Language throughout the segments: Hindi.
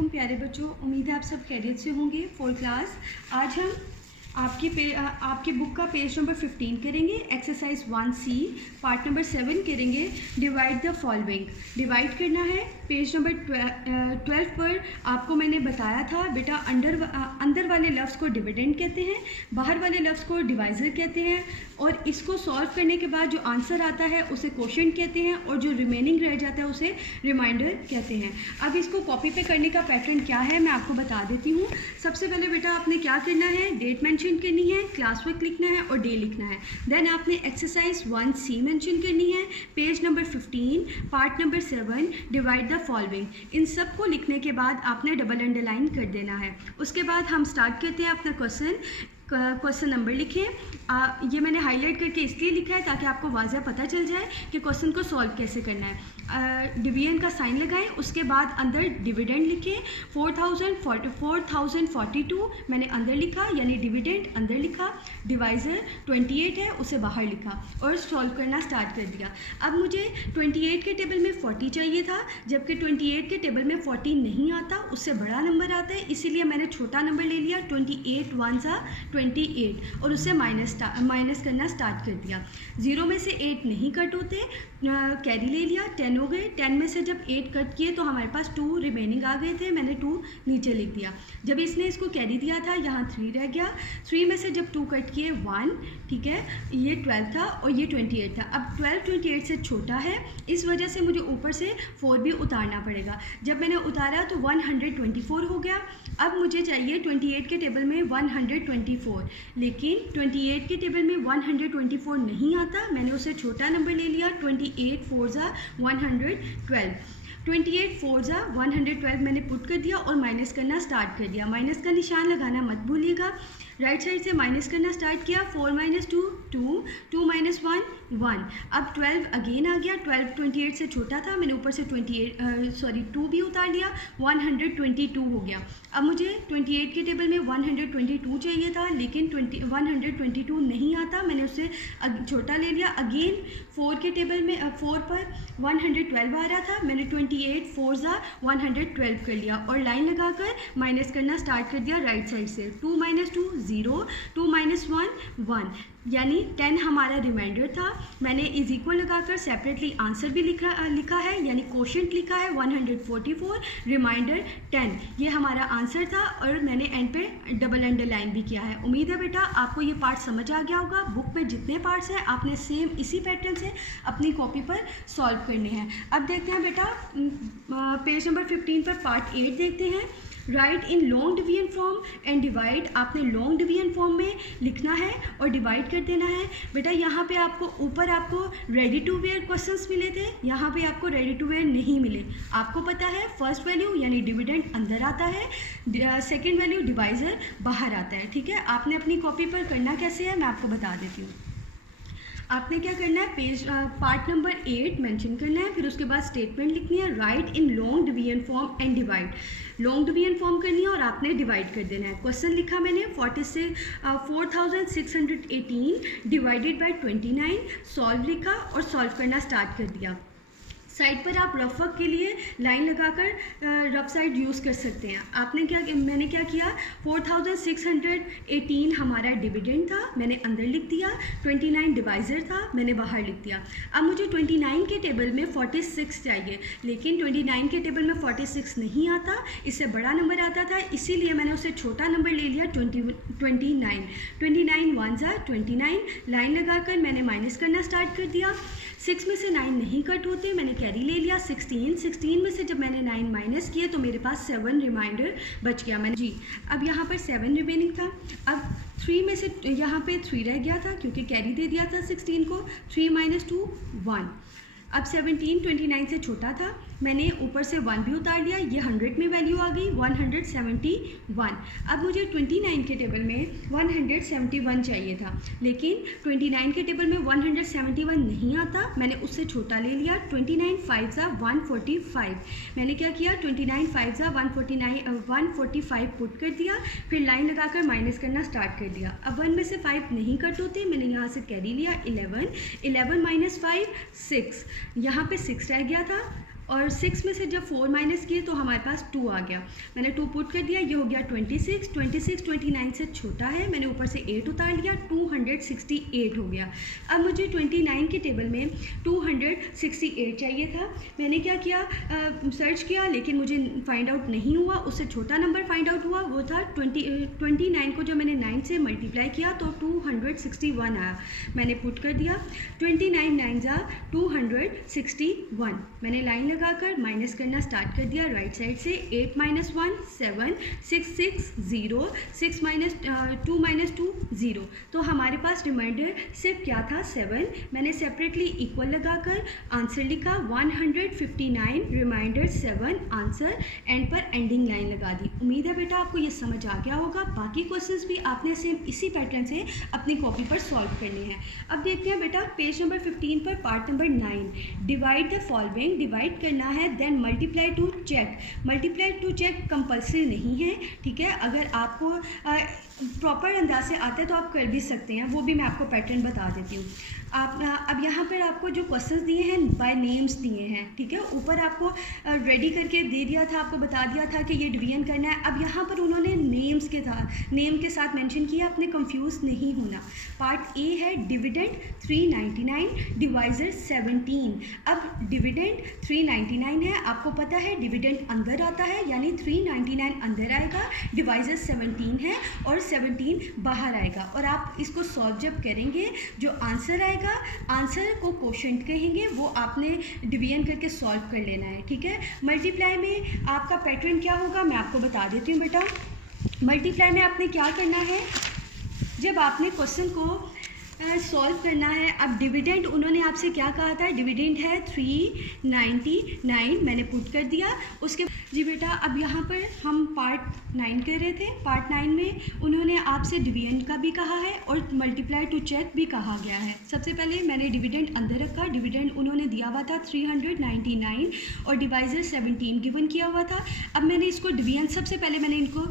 वालेकुम प्यारे बच्चों, उम्मीद है आप सब खैरियत से होंगे। 4 क्लास आज हम आपकी बुक का पेज नंबर 15 करेंगे। एक्सरसाइज 1C पार्ट नंबर 7 करेंगे। डिवाइड द फॉलोइंग, डिवाइड करना है। पेज नंबर 12 पर आपको मैंने बताया था बेटा, अंदर वाले लफ्ज़ को डिविडेंड कहते हैं, बाहर वाले लफ्ज़ को डिवाइज़र कहते हैं, और इसको सॉल्व करने के बाद जो आंसर आता है उसे क्वोशंट कहते हैं, और जो रिमेनिंग रह जाता है उसे रिमाइंडर कहते हैं। अब इसको कॉपी पे करने का पैटर्न क्या है मैं आपको बता देती हूँ। सबसे पहले बेटा आपने क्या करना है, डेट मेंशन करनी है, क्लास वर्क लिखना है और डे लिखना है। देन आपने एक्सरसाइज 1C मेंशन करनी है, page number 15 part number 7 divide the following. इन सब को लिखने के बाद आपने डबल अंडरलाइन कर देना है। उसके बाद हम स्टार्ट करते हैं अपना क्वेश्चन नंबर लिखें। ये मैंने हाईलाइट करके इसलिए लिखा है ताकि आपको वाज़ह पता चल जाए कि क्वेश्चन को सॉल्व कैसे करना है। डिवीजन का साइन लगाएं, उसके बाद अंदर डिविडेंड लिखें। 4042 मैंने अंदर लिखा, यानी डिविडेंड अंदर लिखा। डिवाइज़र 28 है, उसे बाहर लिखा और सॉल्व करना स्टार्ट कर दिया। अब मुझे 28 के टेबल में 40 चाहिए था, जबकि 28 के टेबल में 40 नहीं आता, उससे बड़ा नंबर आता है, इसीलिए मैंने छोटा नंबर ले लिया। 28 1 सा 28 और उससे माइनस करना स्टार्ट कर दिया। 0 में से 8 नहीं कट होते, कैरी ले लिया, 10 हो गए। 10 में से जब 8 कट किए तो हमारे पास 2 रिमेनिंग आ गए थे, मैंने 2 नीचे लिख दिया। जब इसने इसको कैरी दिया था यहाँ 3 रह गया। 3 में से जब 2 कट किए 1, ठीक है, ये 12 था और ये 28 था। अब 12 28 से छोटा है, इस वजह से मुझे ऊपर से 4 भी उतारना पड़ेगा। जब मैंने उतारा तो 124 हो गया। अब मुझे चाहिए 28 के टेबल में 124, लेकिन 28 के टेबल में 124 नहीं आता, मैंने उससे छोटा नंबर ले लिया। 28 4 ज़ा 112, 28 4 ज़ा 112 मैंने पुट कर दिया और माइनस करना स्टार्ट कर दिया। माइनस का निशान लगाना मत भूलिएगा। राइट साइड से माइनस करना स्टार्ट किया। 4 - 2 2, 2 - 1 1। अब 12 अगेन आ गया। 12 28 से छोटा था, मैंने ऊपर से 2 भी उतार लिया। 122 हो गया। अब मुझे 28 के टेबल में 122 चाहिए था, लेकिन 122 नहीं आता, मैंने उससे छोटा ले लिया। अगेन 4 के टेबल में 4 पर 112 आ रहा था, मैंने 28 4 ज़ा 112 कर लिया और लाइन लगाकर माइनस करना स्टार्ट कर दिया राइट साइड से। 2 - 2 0, 2 - 1 1, यानी 10 हमारा रिमाइंडर था। मैंने इज इक्वल लगाकर सेपरेटली आंसर भी लिखा है, यानी क्वोशंट लिखा है 144, रिमाइंडर 10। ये हमारा आंसर था और मैंने एंड पे डबल अंडरलाइन भी किया है। उम्मीद है बेटा आपको ये पार्ट समझ आ गया होगा। बुक में जितने पार्ट्स हैं आपने सेम इसी पैटर्न से अपनी कॉपी पर सॉल्व करने हैं। अब देखते हैं बेटा पेज नंबर 15 पर पार्ट 8 देखते हैं। Right in long division form and divide. आपने लॉन्ग डिवीजन फॉर्म में लिखना है और डिवाइड कर देना है। बेटा यहाँ पे ऊपर आपको रेडी टू वेयर क्वेश्चंस मिले थे, यहाँ पे आपको रेडी टू वेयर नहीं मिले। आपको पता है फर्स्ट वैल्यू यानी डिविडेंड अंदर आता है, सेकेंड वैल्यू डिवाइज़र बाहर आता है। ठीक है, आपने अपनी कॉपी पर करना कैसे है मैं आपको बता देती हूँ। आपने क्या करना है, पार्ट नंबर 8 मेंशन करना है, फिर उसके बाद स्टेटमेंट लिखनी है। Right in long division form and divide. Long division form करनी है और आपने डिवाइड कर देना है। क्वेश्चन लिखा मैंने 4618 डिवाइडेड बाय 29, सॉल्व लिखा और सॉल्व करना स्टार्ट कर दिया। साइड पर आप रफ वर्क के लिए लाइन लगाकर रफ साइड यूज़ कर सकते हैं। मैंने क्या किया, 4618 हमारा डिविडेंड था, मैंने अंदर लिख दिया। 29 डिवाइज़र था, मैंने बाहर लिख दिया। अब मुझे 29 के टेबल में 46 चाहिए, लेकिन 29 के टेबल में 46 नहीं आता, इससे बड़ा नंबर आता था, इसीलिए मैंने उससे छोटा नंबर ले लिया 29। 29 1 ज़ा 29, लाइन लगाकर मैंने माइनस करना स्टार्ट कर दिया। 6 में से 9 नहीं कट होते, मैंने कैरी ले लिया। 16 में से जब मैंने 9 माइनस किए तो मेरे पास 7 रिमाइंडर बच गया। मैंने जी अब यहाँ पर 7 रिमेनिंग था। अब 3 में से यहाँ पे 3 रह गया था क्योंकि कैरी दे दिया था 16 को। 3 - 2 1। अब 17 29 से छोटा था, मैंने ऊपर से 1 भी उतार लिया, ये 100 में वैल्यू आ गई 171। अब मुझे 29 के टेबल में 171 चाहिए था, लेकिन 29 के टेबल में 171 नहीं आता, मैंने उससे छोटा ले लिया। 29 5 ज़ा 145, मैंने क्या किया, 29 5 ज़ा 145 पुट कर दिया, फिर लाइन लगाकर माइनस करना स्टार्ट कर दिया। अब 1 में से 5 नहीं कट होते, मैंने यहाँ से कैरी लिया 11 - 5 6, यहाँ पे 6 रह गया था और 6 में से जब 4 माइनस किए तो हमारे पास 2 आ गया। मैंने 2 पुट कर दिया, ये हो गया 26। 26 29 से छोटा है, मैंने ऊपर से 8 उतार लिया, 268 हो गया। अब मुझे 29 के टेबल में 268 चाहिए था। मैंने क्या किया, सर्च किया, लेकिन मुझे फाइंड आउट नहीं हुआ। उससे छोटा नंबर फाइंड आउट हुआ, वो था 29 को जब मैंने 9 से मल्टीप्लाई किया तो 261 आया। मैंने पुट कर दिया 29 9 जा 261। मैंने लाइन लगाकर माइनस करना स्टार्ट कर दिया राइट साइड से। 8 माइनस 1 7, 6 6 0, 6 माइनस 2 माइनस 2 0। तो हमारे पास रिमाइंडर सिर्फ क्या था, 7। मैंने सेपरेटली इक्वल लगाकर आंसर लिखा 159, रिमाइंडर 7 आंसर, एंड पर एंडिंग लाइन लगा दी। उम्मीद है बेटा आपको ये समझ आ गया होगा। बाकी क्वेश्चंस भी आपने सेम इसी पैटर्न से अपनी कॉपी पर सॉल्व करने हैं। अब देखते हैं बेटा पेज नंबर 15 पर part number 9, divide the following. Divide करना है, then multiply to check. Multiply to check compulsory नहीं है, ठीक है। अगर आपको प्रॉपर अंदाज से आता है तो आप कर भी सकते हैं, वो भी मैं आपको पैटर्न बता देती हूँ। आप अब यहाँ पर आपको जो क्वेश्चंस दिए हैं बाय नेम्स दिए हैं, ठीक है। ऊपर आपको रेडी करके दे दिया था, आपको बता दिया था कि ये डिवीजन करना है। अब यहाँ पर उन्होंने नेम के साथ मेंशन किया, आपने कंफ्यूज नहीं होना। पार्ट ए है डिविडेंड 399, डिवाइजर 17। अब डिविडेंड 399 है, आपको पता है डिविडेंड अंदर आता है, यानी 399 अंदर आएगा, डिवाइजर 17 है और 17 बाहर आएगा। और आप इसको सॉल्व जब करेंगे, जो आंसर आएगा, आंसर को कोशेंट कहेंगे, वो आपने डिवीजन करके सॉल्व कर लेना है, ठीक है। मल्टीप्लाई में आपका पैटर्न क्या होगा मैं आपको बता देती हूँ बेटा। मल्टीप्लाई में आपने क्या करना है, जब आपने क्वेश्चन को सॉल्व करना है। अब डिविडेंड उन्होंने आपसे क्या कहा था, डिविडेंड है 399, मैंने पुट कर दिया। उसके जी बेटा अब यहाँ पर हम पार्ट 9 कर रहे थे। पार्ट 9 में उन्होंने आपसे डिवीजन का भी कहा है और मल्टीप्लाई टू चेक भी कहा गया है। सबसे पहले मैंने डिविडेंड अंदर रखा। डिविडेंड उन्होंने दिया हुआ था 399 और डिवाइजर 17 गिवन किया हुआ था। अब मैंने इसको डिवीजन, सबसे पहले मैंने इनको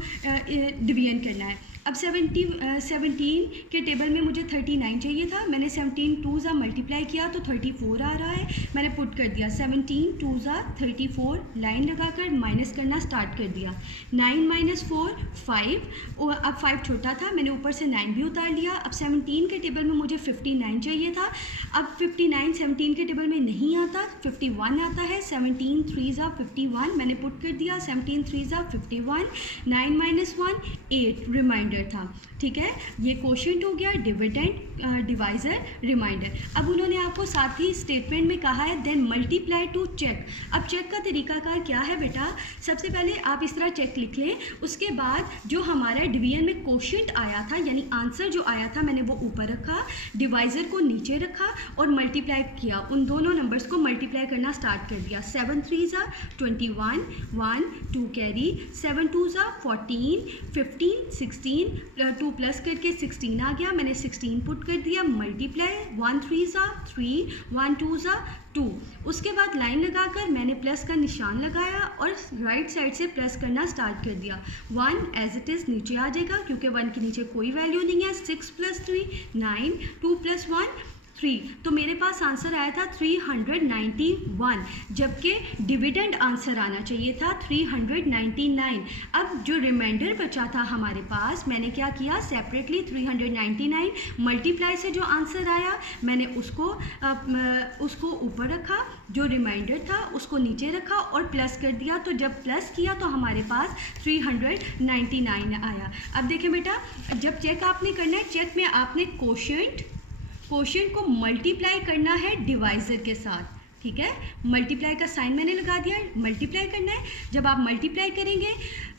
डिवीजन करना है। अब 17 के टेबल में मुझे 39 चाहिए था। मैंने 17 2 ज़ा मल्टीप्लाई किया तो 34 आ रहा है, मैंने पुट कर दिया 17 2 ज़ा 34, लाइन लगाकर माइनस करना स्टार्ट कर दिया। 9 माइनस 4 5, और अब 5 छोटा था, मैंने ऊपर से 9 भी उतार लिया। अब 17 के टेबल में मुझे 59 चाहिए था। अब 59 17 के टेबल में नहीं आता, 51 आता है। 17 3 ज़ा 51, मैंने पुट कर दिया 17 3 ज़ा 51। 9 माइनस 1 8 रिमाइंडर था, ठीक है। ये क्वोशिएंट हो गया, डिविडेंड डिवाइजर रिमाइंडर। अब उन्होंने आपको साथ ही स्टेटमेंट में कहा है देन मल्टीप्लाई टू चेक। अब चेक का तरीकाकार क्या है बेटा, सबसे पहले आप इस तरह चेक लिख लें। उसके बाद जो हमारा डिवीजन में क्वोशिएंट आया था, यानी आंसर जो आया था, मैंने वो ऊपर रखा, डिवाइजर को नीचे रखा और मल्टीप्लाई किया। उन दोनों नंबर्स को मल्टीप्लाई करना स्टार्ट कर दिया। 7 3 ज़ा 21, 1 2 कैरी, 7 2 ज़ा 14, 15 16, 2 प्लस करके 16 आ गया, मैंने 16 पुट कर दिया। मल्टीप्लाई 1 3 ज़ा 3, 1 2 ज़ा 2। उसके बाद लाइन लगाकर मैंने प्लस का निशान लगाया और राइट साइड से प्लस करना स्टार्ट कर दिया। 1 एज इट इज़ नीचे आ जाएगा क्योंकि 1 के नीचे कोई वैल्यू नहीं है। 6 + 3 9, 2 + 1 3, तो मेरे पास आंसर आया था 391, जबकि डिविडेंड आंसर आना चाहिए था 399। अब जो रिमाइंडर बचा था हमारे पास, मैंने क्या किया, सेपरेटली 399 मल्टीप्लाई से जो आंसर आया मैंने उसको ऊपर रखा, जो रिमाइंडर था उसको नीचे रखा और प्लस कर दिया। तो जब प्लस किया तो हमारे पास 399 आया। अब देखिए बेटा, जब चेक आपने करना है, चेक में आपने क्वोशिएंट को मल्टीप्लाई करना है डिवाइजर के साथ, ठीक है। मल्टीप्लाई का साइन मैंने लगा दिया, मल्टीप्लाई करना है। जब आप मल्टीप्लाई करेंगे,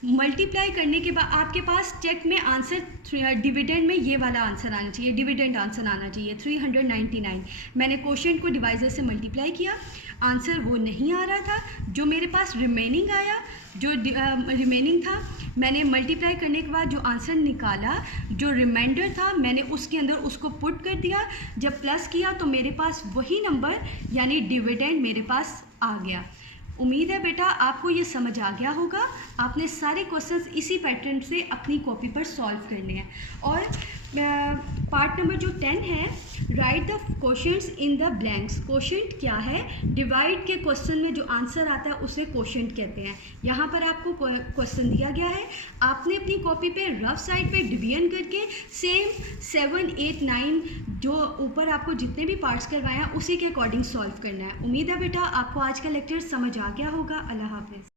मल्टीप्लाई करने के बाद आपके पास चेक में आंसर डिविडेंड में ये वाला आंसर आना चाहिए, डिविडेंड आंसर आना चाहिए 399। मैंने क्वोशिएंट को डिवाइजर से मल्टीप्लाई किया, आंसर वो नहीं आ रहा था। जो मेरे पास रिमेनिंग आया, जो रिमेनिंग था, मैंने मल्टीप्लाई करने के बाद जो आंसर निकाला, जो रिमाइंडर था, मैंने उसके अंदर उसको पुट कर दिया। जब प्लस किया तो मेरे पास वही नंबर यानी डिविडेंड मेरे पास आ गया। उम्मीद है बेटा आपको ये समझ आ गया होगा। आपने सारे क्वेश्चंस इसी पैटर्न से अपनी कॉपी पर सॉल्व करने हैं। और पार्ट नंबर जो 10 है, right the questions in the blanks. Question क्या है? डिवाइड के क्वेश्चन में जो आंसर आता है उसे क्वेश्चन कहते हैं। यहाँ पर आपको क्वेश्चन दिया गया है, आपने अपनी कॉपी पे रफ साइड पे डिवीजन करके सेम 7, 8, 9 जो ऊपर आपको जितने भी पार्ट्स करवाए हैं उसी के अकॉर्डिंग सॉल्व करना है। उम्मीद है बेटा आपको आज का लेक्चर समझ आ गया होगा। अल्लाह हाफिज़।